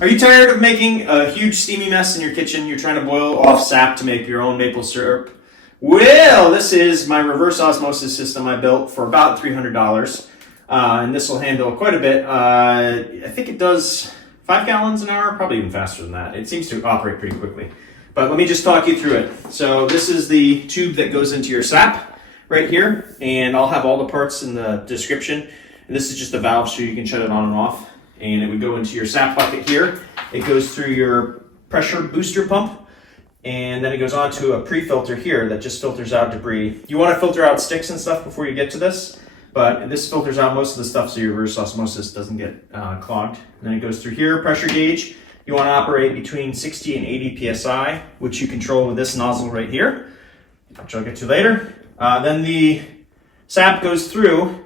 Are you tired of making a huge steamy mess in your kitchen? You're trying to boil off sap to make your own maple syrup? Well, this is my reverse osmosis system I built for about $300. And this will handle quite a bit. I think it does 5 gallons an hour, probably even faster than that. It seems to operate pretty quickly. But let me just talk you through it. So this is the tube that goes into your sap right here, and I'll have all the parts in the description. And this is just a valve so you can shut it on and off. And it would go into your sap bucket here. It goes through your pressure booster pump, and then it goes on to a pre-filter here that just filters out debris. You want to filter out sticks and stuff before you get to this, but this filters out most of the stuff so your reverse osmosis doesn't get clogged. And then it goes through here, pressure gauge. You want to operate between 60 and 80 psi, which you control with this nozzle right here, which I'll get to later. Then the sap goes through.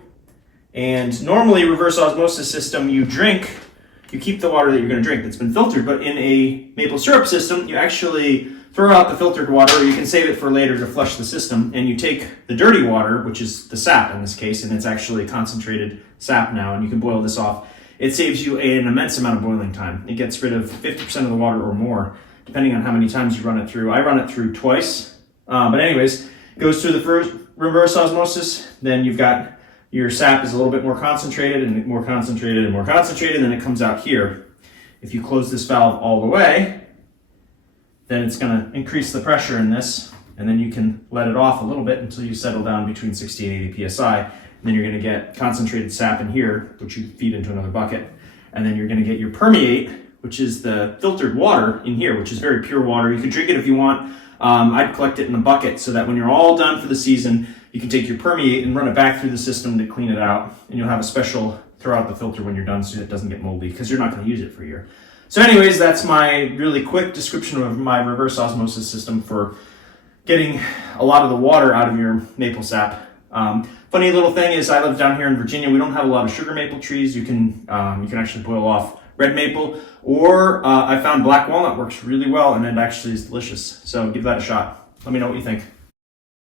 And normally, reverse osmosis system, you keep the water that you're going to drink that's been filtered, but in a maple syrup system, you actually throw out the filtered water, or you can save it for later to flush the system, and you take the dirty water, which is the sap in this case, and it's actually concentrated sap now, and you can boil this off. It saves you an immense amount of boiling time. It gets rid of 50% of the water or more, depending on how many times you run it through. I run it through twice, but anyways, it goes through the first reverse osmosis, then you've got your sap is a little bit more concentrated and more concentrated and more concentrated, and then it comes out here. If you close this valve all the way, then it's going to increase the pressure in this, and then you can let it off a little bit until you settle down between 60 and 80 psi. And then you're going to get concentrated sap in here, which you feed into another bucket. And then you're going to get your permeate, which is the filtered water in here, which is very pure water. You can drink it if you want. I'd collect it in a bucket so that when you're all done for the season, you can take your permeate and run it back through the system to clean it out. And you'll have a special throw out the filter when you're done so it doesn't get moldy, because you're not going to use it for a year. So anyways, that's my really quick description of my reverse osmosis system for getting a lot of the water out of your maple sap. Funny little thing is, I live down here in Virginia. We don't have a lot of sugar maple trees. You can actually boil off red maple, or I found black walnut works really well, and it actually is delicious. So give that a shot. Let me know what you think.